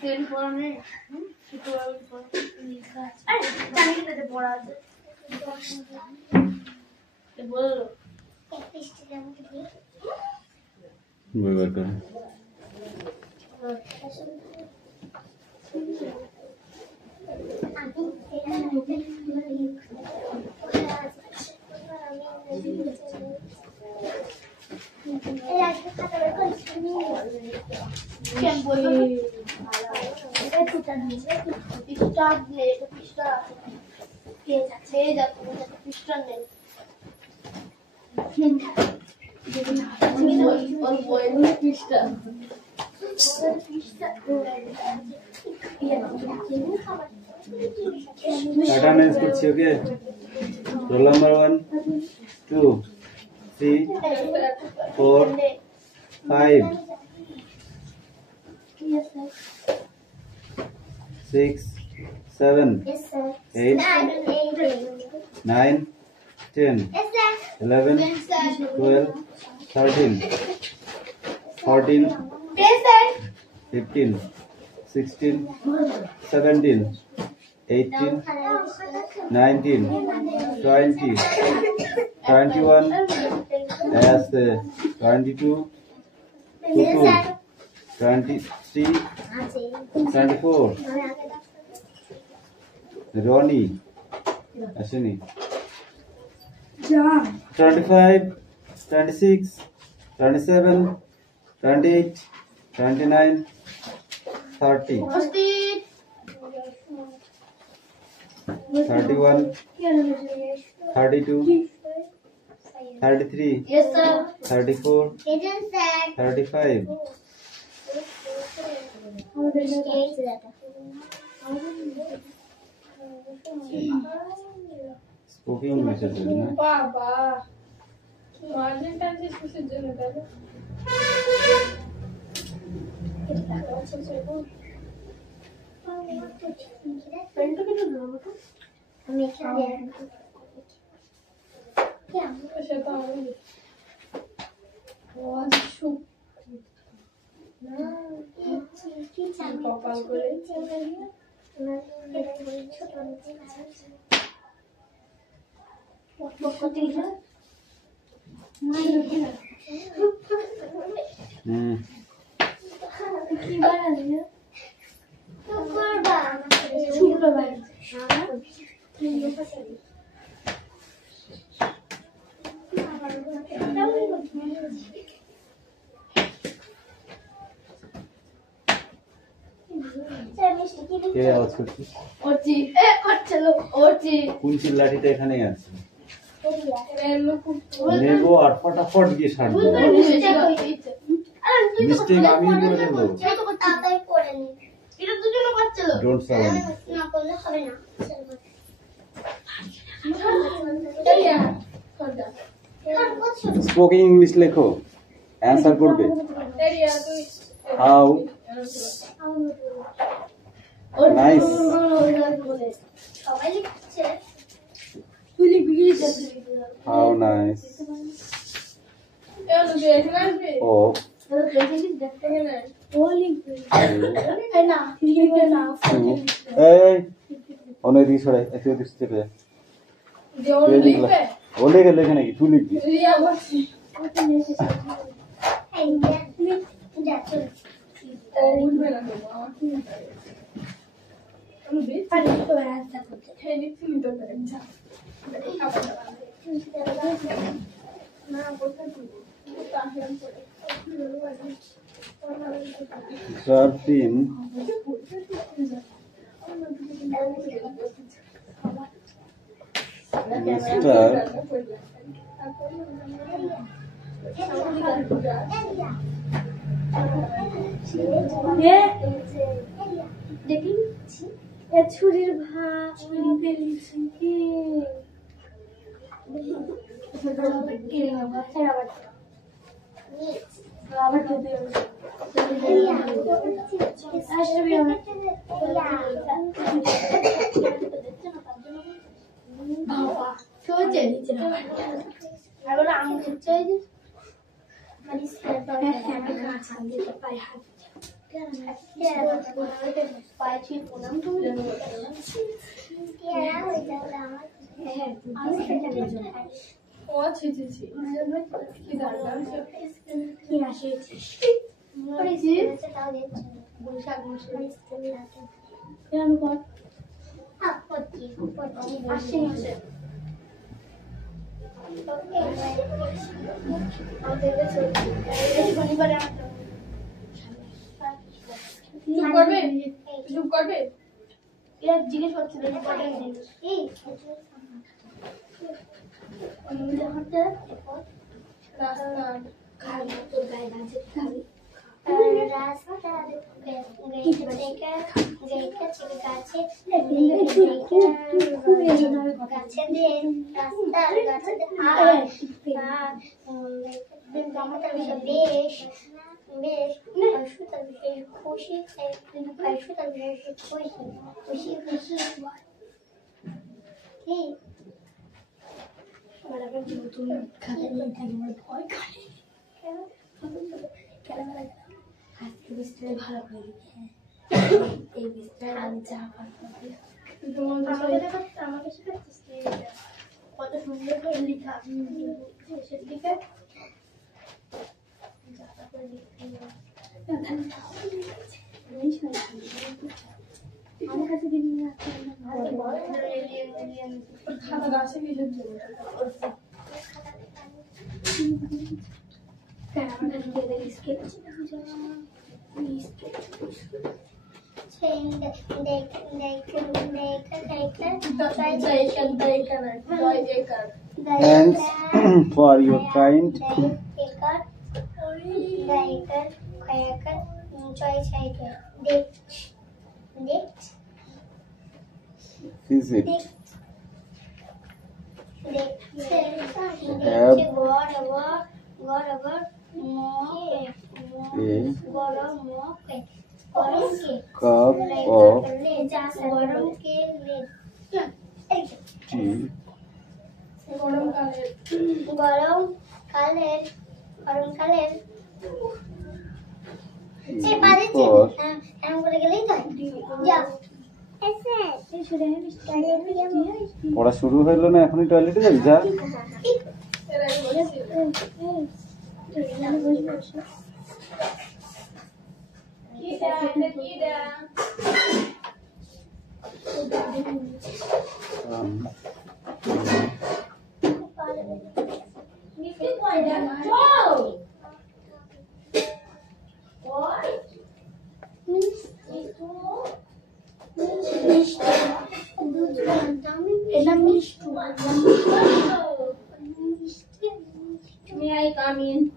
তেল পড়া নেই ছোট জানি না পড়া আছে বলো Attendance করছি ওকে roll number 1 2 3 4 5 6 7 8 9 10 11 12 13 14 15 16 17 18 19 20 21 as 22 23 24 Ronnie Ashini 25 26 27 28 29 30 31 32 33 34 35 Speaking message na baba margin টানছিস কিসের জন্য দাদা পেনটা কেটে দাও বাবা আমি এখানে क्या সেটা আমি ওয়াজ শুক না কি চাই কপাল করে ছোট বকটিটা না না কি বানালে তো করবা শুক্রবার কে আওয়াজ করছিস ওটি চলো ওটি কোন চিল্লাটিটা এখানে আছে নেবো আর ফটাফট গিয়ে ছাড়বো মিস্টেক আমি করে দেবো তাড়াতাড়ি করে নি এটা দুজনে করছিল ডোন্ট সাউন্ড না করলে হবে না স্পোকিং ইংলিশ লেখো অ্যানসার করবে হাউ নাইস সবাই লিখছে হাউ নাইস ও এই অনেক দিন সরে এত দিন চেপে ও লেখে লেখে নাকি তুই লিখবি Jardin Mr. দেখি ছুরির ভাত পেলিছি কি ও ছি কি দারুণ জুম করবে জিজ্ঞেস করছিল রাস্তা খালি তোর গায়ে গাছে খালি রাস্তা ভালো করে এই বিস্তার আমি চা আমাকে শেখাচ্ছিস কত সুন্দর করে লেখা শেষের দিকে আমার কাছে দিবি না খাতা গাছে কিসের জন্য Thanks for your kind visit. Cup of tea গরম কালের পড়া শুরু হইলো না এখনই টয়লেটে যাবি যা May I come in?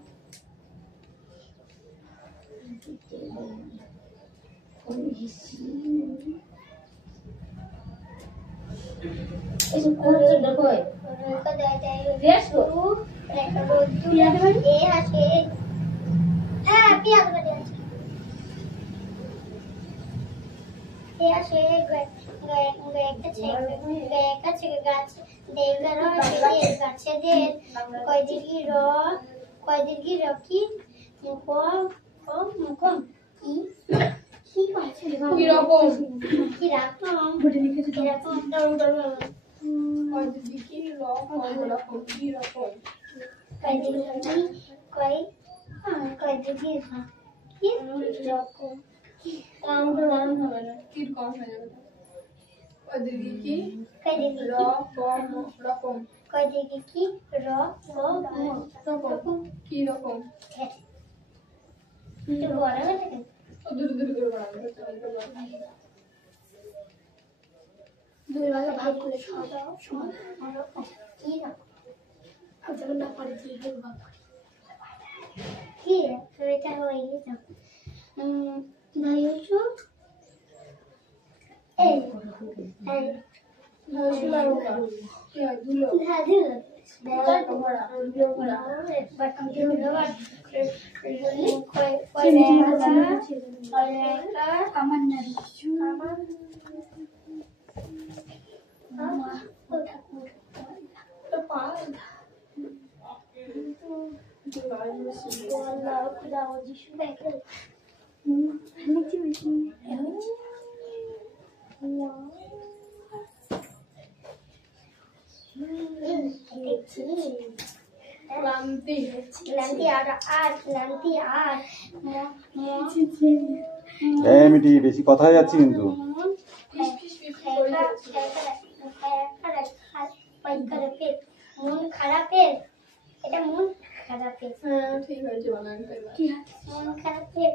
ক্লান্তি আর এই মিটি বেশি কথা হয়ে যাচ্ছে কিন্তু। মন খারাপের, এটা মন খারাপের। হ্যাঁ ঠিক হয়েছে, বানানটা মন খারাপের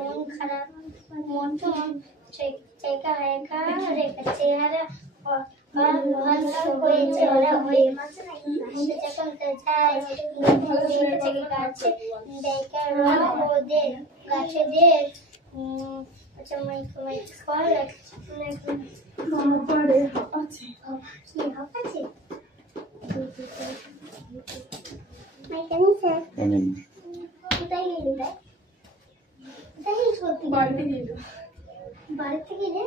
মন খারাপ মতন চেহারা হয়েছে ওরা হয়ে ওদের গাছেদের আচ্ছা বাড়িতে গেলে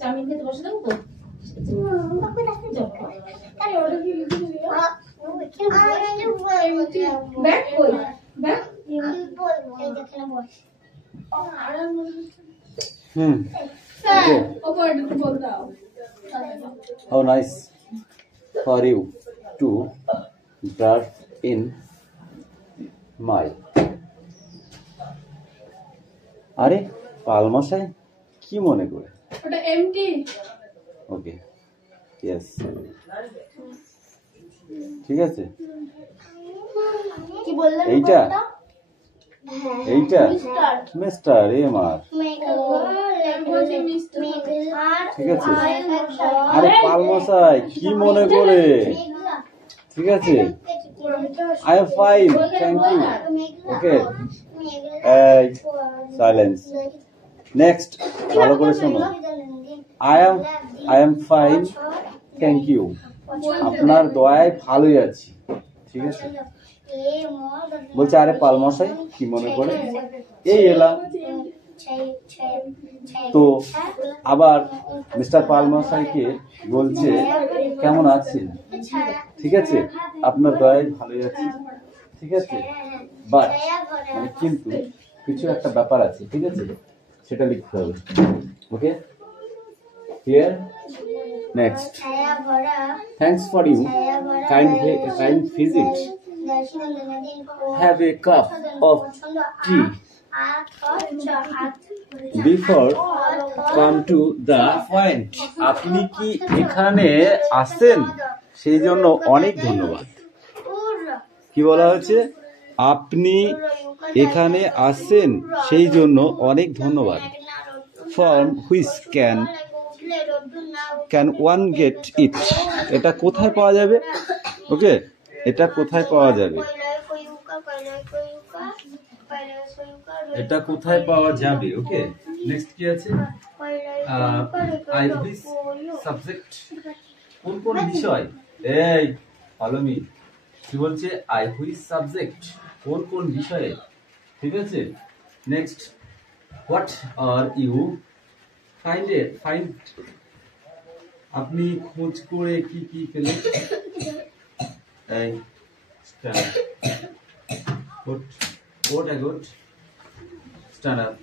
চাউমিন খেতে বসে দেবো তো How nice for you to brush in my. আরে পালমশাই কি মনে করে? ওটা এমটি। ওকে, ইয়েস, ঠিক আছে। কি বললেন? এইটা এইটা মিস্টার এম আর, ঠিক আছে। আরে পালমশাই কি মনে করে? ঠিক আছে, I am fine, thank you. Okay, silence. Next, ভালো করে শোনো। I am fine, thank you. আপনার দয়ায় ভালোই আছি, ঠিক আছে। বলছে আরে পালমশাই কি মনে করে? এই এলাম তো আবার মিস্টার পালমশাইকে বলছে কেমন আছেন? ঠিক আছে, আপনার দয়ায় ভালোই আছি, ঠিক আছে। বাট মানে কিন্তু কিছু একটা ব্যাপার আছে, ঠিক আছে, সেটা লিখতে হবে। Okay, here next. Thanks for you kind visit. Have a cup of tea before come to the point. আপনি কি এখানে আসেন সেই জন্য অনেক ধন্যবাদ। কি বলা হয়েছে? আপনি এখানে আসেন সেই জন্য অনেক ধন্যবাদ। From which can one get it? এটা কোথায় পাওয়া যাবে? ওকে, এটা কোথায় পাওয়া যাবে? এটা কোথায় পাওয়া যাবে? ওকে, নেক্সট কি আছে? আই হুইচ সাবজেক্ট, কোন কোন বিষয়? এই আলমি কি বলছে? আই হুইচ সাবজেক্ট, কোন কোন বিষয়ে, ঠিক আছে। Next, what are you find, আপনি খোঁজ করে কি কি পেলেন? এই stand what I got, stand up.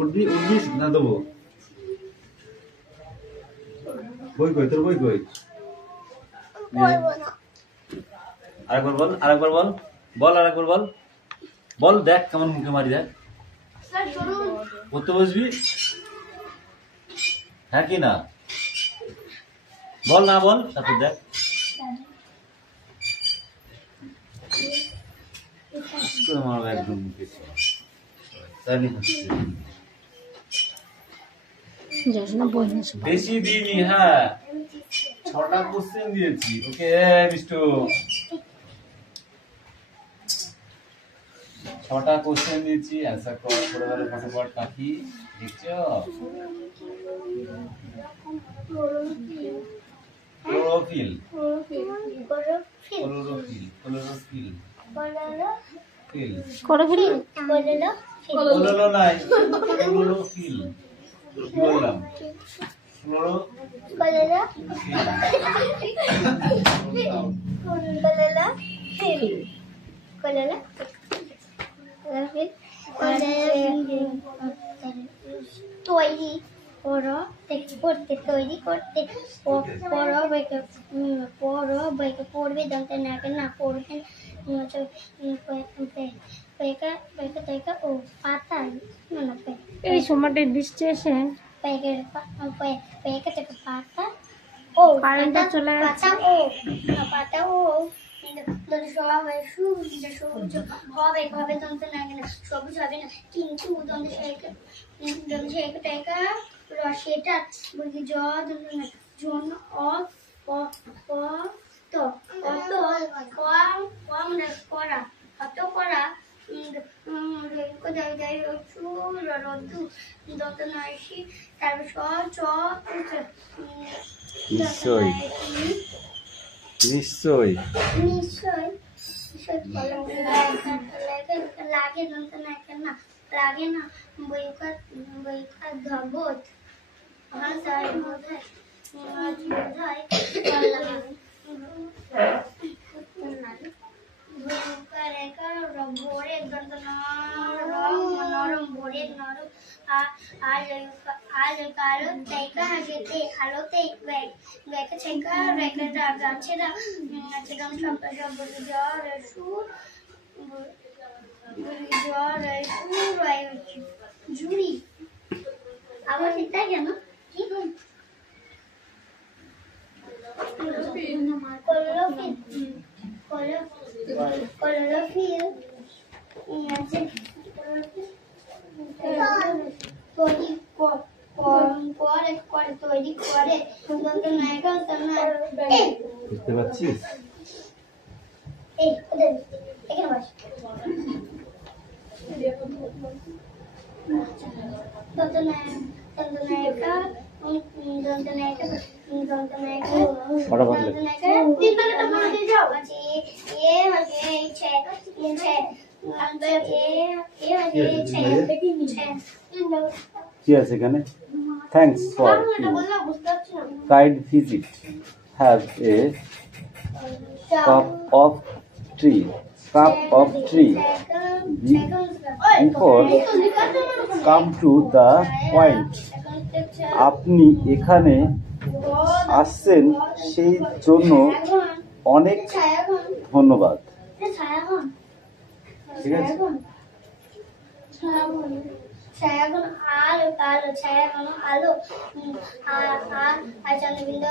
উঠবি না দেবো? বই কই তোর? বই কই? আরেকবার বল, আরেকবার বল, আরেকবার বল, দেখ কেমন মুখে মারি যায়। পড়তে বসবি? হ্যাঁ কি না? বল না বল, তারপর দেখ। একদম বেশি দিইনি, হ্যাঁ 6টা কোশ্চেন দিয়েছি। ওকে মিষ্টু, ছটা কোশ্চেন দিচ্ছি, অ্যান্সার করে গেলে ফটাফট কাকি দেখছো? ক্লোরোফিল, ক্লোরোফিল, ক্লোরোফিল, ফিল, ক্লোরো নাই, ক্লোরোফিল। কি বললাম? তৈরি করতে তৈরি করতে পড়বে দন্তে নাকে না পড়বে ও পাতা এই সময়টা বৃষ্টি এসে পাতা ও কারেন্টটা চলে পাতা ও পাতা ও সবুজ হবে হবে দন্তে নাকে না সবুজ হবে না কিন্তু দন্তে সেটা বলছি জন করা অত করা নিশ্চয়, নিশ্চয়, নিশ্চয় লাগে না লাগে না বইকার ধবত ভাষায় বোধহয় ভোরের নরম ভোরের নরম আল কালো তেকা যেতে আলোতে ব্যাকে ছেকা রেখা গাছেরা সেখান সব জ্বর সুর জুড়ি আবার সেটা কেন কি ক্লোরোফিল তৈরি করে বুঝতে পারছিস? এখানে বস কি আছে এখানে? Thanks for kind visit, have a cup of tree, cup of tree before come to the point. আপনি এখানে আসছেন সেই জন্য অনেক ধন্যবাদ। ঠিক আছে? ছায়াগুলো আলো কালো ছায়াগুলো আলো চন্দ্রবিন্দু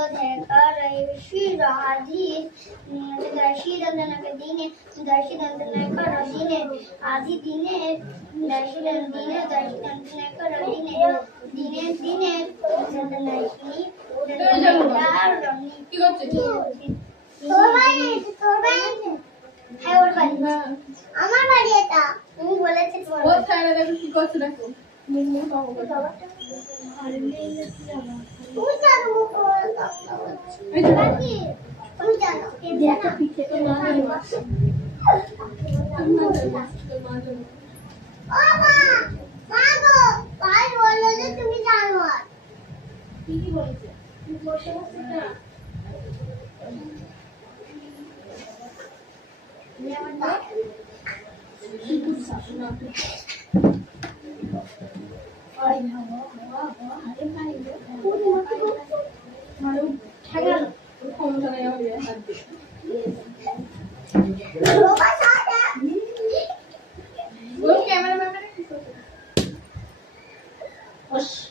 দর্শী দন্তনাকে দিনে দর্শী দন্তনাকর দিনে আদি দিনে দর্শী দিনে দর্শী দন্তনাকর দিনে দিনে দিনে দন্তনাশিনী হ্যাঁ ওর বাড়ি আমার বাড়ি এটা তুমি বলেছে কি করছো দেখো তুমি জানো কি বলেছে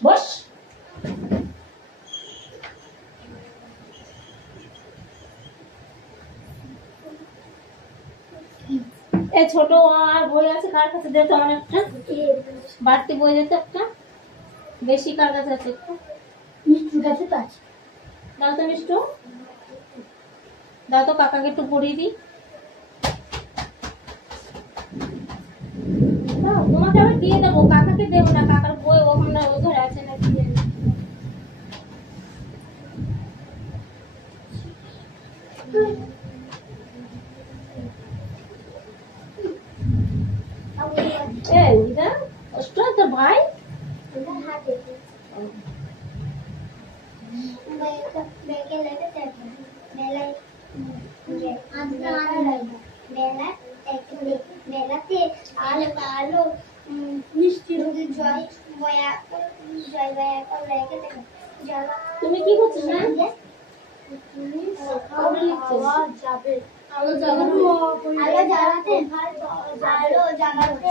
বস এই ছোট আর বই আছে কার কাছে দে তো আমার একটা বাড়তি বই দিতে একটা বেশি কার কাছে আছে একটা মিষ্টির কাছে তো আছে দাও তো মিষ্টু দাও তো কাকাকে একটু পড়িয়ে দিই তোমাকে আবার দিয়ে দেবো, কাকাকে দেবো না, কাকার বই ওখানে ওধারে আছে নাকি জানি। এই দিদা কষ্ট তোর ভাই বেলাতে আলো আলো মিষ্টি জয় বয়া জয় বয়া করে রেখে দেবে জ্বালা তুমি কি করছিস না? আলো জ্বালাতে আলো জ্বালাতে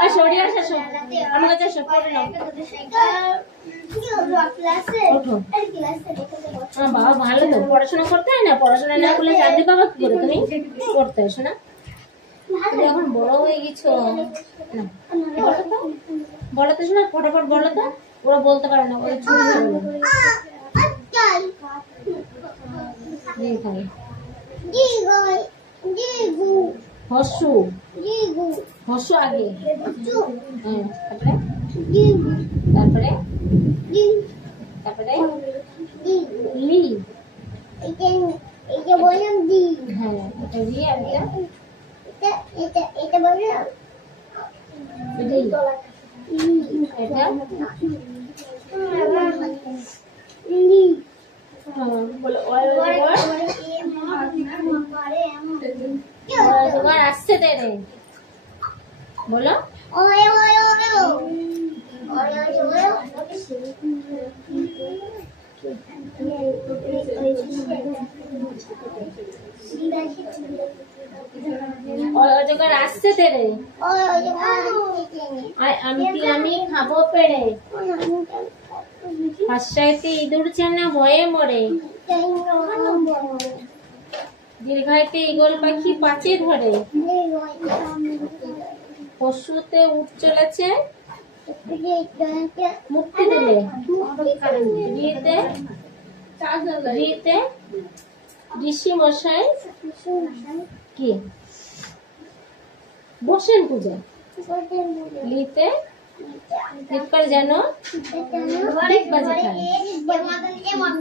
আর সরিয়ে আসা সব আমার কাছে সব পড়ে নাও। ওঠো। বাবা ভালো তো, পড়াশোনা করতে হয় না, পড়াশোনা না করলে চাকরি পাবা কি করে? তুমি পড়তে আসো না, তুমি এখন বড় হয়ে গেছো না। বলো তো, বলো তো শোনা, ফটাফট বলো তো। ওরা বলতে পারে না, ওরা ছুটি ধরে না। হসু হসু আগে, তারপরে তারপরে লি, এটা বললাম দি, হ্যাঁ এটা লি আর এটা বললাম এটা বলো তোমার আসছে তেরে বলো অজগর আসছে তেরে আমি খাবো পেড়ে হাসাইতে ইঁদুর চেনা ভয়ে মরে দীর্ঘাইতে ঈগল পাখি পাচে ধরে পশুতে উঠ চলেছে মুক্তি দিলে রিতে ঋষি মশাই কি বসেন পূজা লিতে লিপকার যেন ঠিক বাজে খায়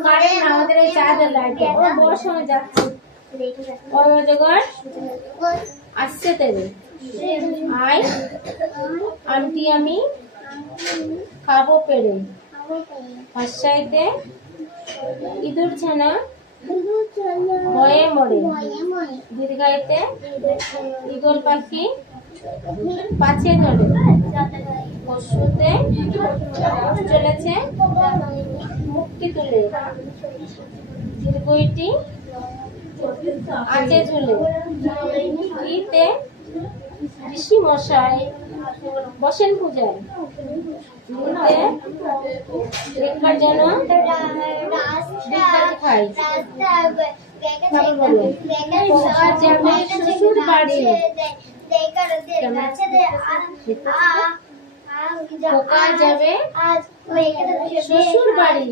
কারেন্ট আমাদের এই চার্জার লাইট বড় সময় যাচ্ছে অজগর আসছে তেরে আয় আন্টি আমি খাবো পেড়ে হাসাইতে ইঁদুর ছানা ভয়ে মরে দীর্ঘাইতে ঈগল পাখি পাছে ধরে পশুতে চলেছে মুক্তি তুলে দীর্ঘইটি আজে ঝুলে ইতে ঋষি মশাই বসেন পূজায় একবার যেন খাই শ্বশুর বাড়ি খোকা যাবে শ্বশুর বাড়ি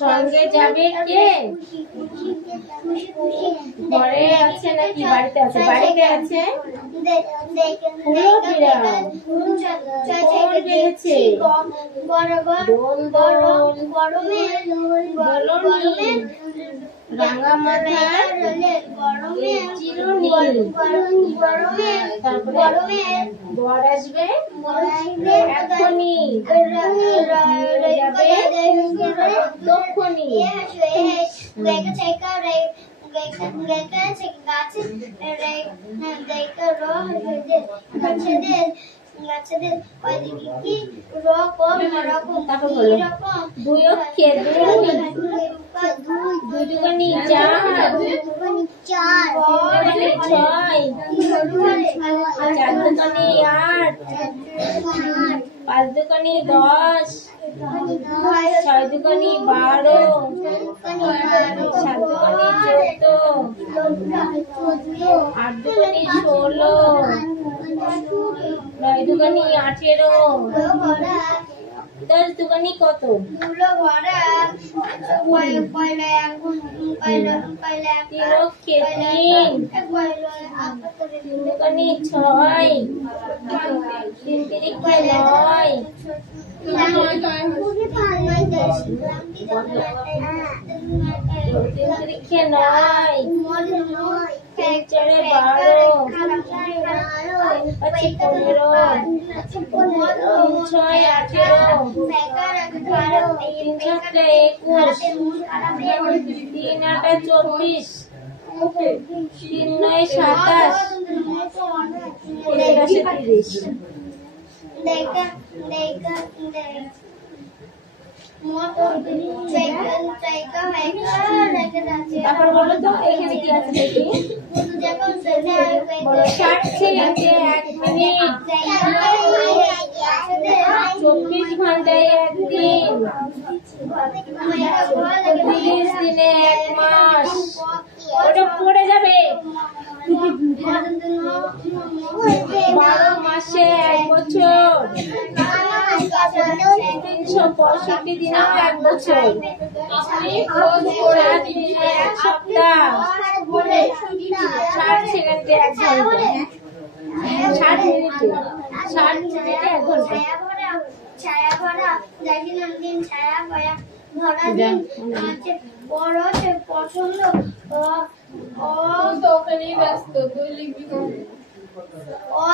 সঙ্গে যাবে কে ঘরে আছে নাকি বাড়িতে আছে বাড়িতে আছে পুরো বিড়াল বেড়েছে রাঙা মাথার চিরুনি তারপরে বর আসবে এখনই যাবে তখনই গাছেদের ওইদিকে রকম দুই অক্ষে দুই দুগুনি চার ছয় চার দুগুনি আট পাঁচ দুগুনি 10 ছয় দুগুনি 12 সাত দুগুনি 14 আট দুগুনি 16 নয় দুগুনি 18 10 দুগুনি কত? দুলো ভরা পয়লা তিনকে 3 দুগুনি 6 তিন তিরিকে 9 তিন তিরিকে 9 তিন চারে 12 তিন পাঁচে 15 তিন ছয় 18 তিন সাতে 21 তিন আটে 24 তিন নয় 27 তিন দশে 30 তারপর বলো তো এখানে কি আছে দেখি। বলো 60 সেকেন্ডে 1 মিনিট, 24 ঘন্টায় 1 দিন, 30 দিনে 1 মাস। ওটা পড়ে যাবে। 12 মাসে 1 বছর, 365 দিনে 1 বছর, 7 দিনে 1 সপ্তাহ, 60 সেকেন্ডে 1 ঘন্টা, 60 মিনিটে 1 ঘন্টা। ছায়া ভরা দেখিলাম দিন ছায়া ভরা দিন আছে বড় হচ্ছে পছন্দ ও তো ওখানেই ব্যস্ত তুই লিখবি ও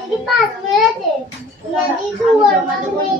दीदी पास मेरे थे दीदी तू और मम्मी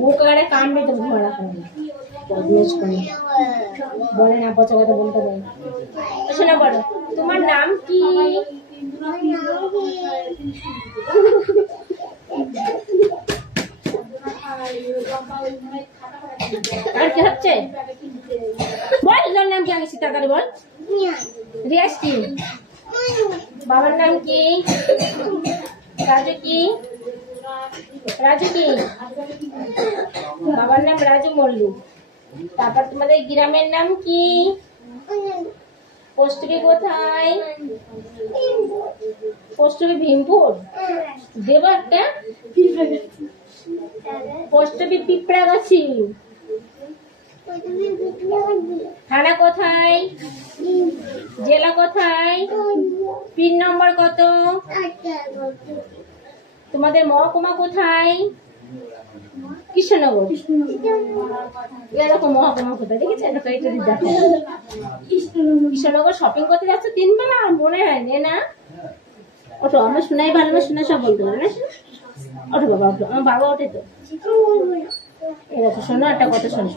মুখ আরে কামড়ে তো ঘোড়া করে বদমাশ করে বলে না পচা কথা বলতে পারে। শোনা বলো তোমার নাম কি? আর কি হচ্ছে বল, তোর নাম কি? আগে তাড়াতাড়ি বল। রিয়াজ কি? বাবার নাম কি? রাজু কি? রাজু কি? বাবার নাম রাজু মল্লিক। তারপর তোমাদের গ্রামের নাম কি? পোস্টবি কোথায়? পোস্টবি ভীমপুর। দেব একটা পোস্টবি পিঁপড়াগাছি। থানা কোথায়? জেলা কোথায়? পিন নম্বর কত? তোমাদের মহকুমা কোথায়? কৃষ্ণনগর। এরকম মহকুমা কোথায় দেখেছেন? কৃষ্ণনগর শপিং করতে যাচ্ছ 3 বেলা, মনে হয় না? ওঠো, আমার শোনাই ভালো না, শুনে সব বলতে পারে না। ওঠো বাবা, ওঠো। আমার বাবা ওঠে তো। এরকম শোনো একটা কথা শোনো।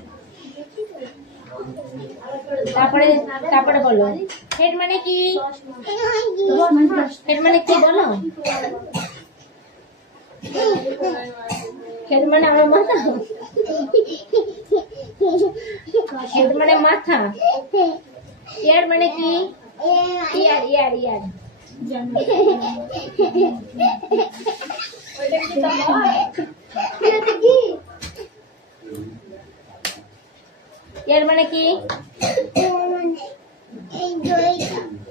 তারপরে বলো হেড মানে কি? হেড মানে কি বলো? হেড মানে আমার মাথা, হেড মানে মাথা, ইয়ার মানে কি? ইয়ার ইয়ার ইয়ার ইয়ার মানে কি?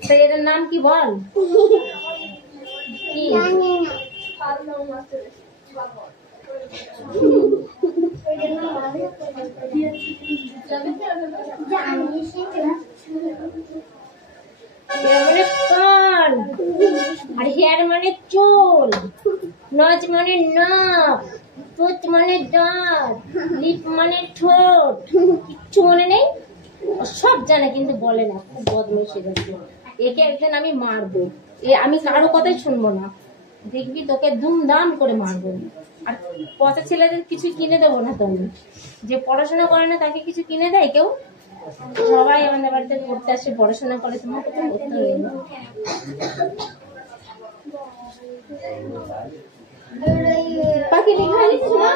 তো এটার নাম কি বল? কি? মানে কান, আর হেয়ার মানে চুল, নজ মানে নাক, টুথ মানে দাঁত, লিপ মানে ঠোঁট, কিচ্ছু মনে নেই, সব জানে কিন্তু বলে না। খুব বদমাইশ এরকম। একে একদিন আমি মারবো, আমি কারো কথাই শুনবো না, দেখবি তোকে ধুমধাম করে মারবো। আর পচা ছেলেদের কিছু কিনে দেবো না তো আমি, যে পড়াশোনা করে না তাকে কিছু কিনে দেয় কেউ? সবাই আমাদের বাড়িতে পড়তে আসে, পড়াশোনা করে, তোমাকে তো করতে হবে না। পাখি লেখা লিখছো না?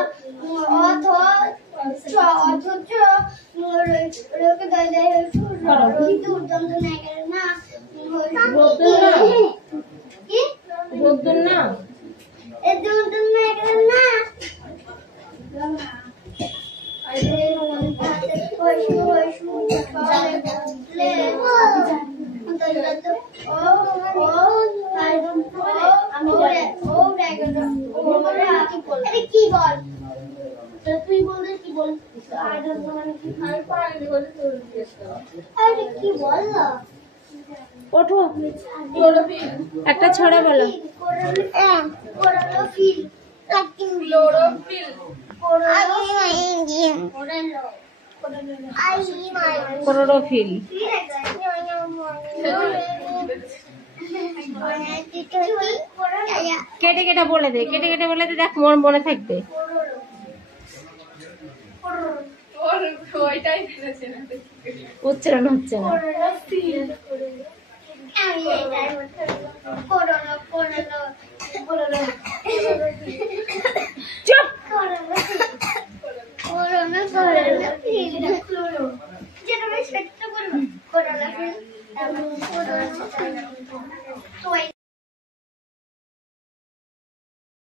রোদ্দুর না কি বল তুই বলতে কি বল কি বল ওঠো, একটা ছড়া বলো। ক্লোরোফিল। কেটে কেটে বলে দে, কেটে কেটে বলে দে, দেখ মোর মনে থাকবে। উচ্চারণ হচ্ছে না।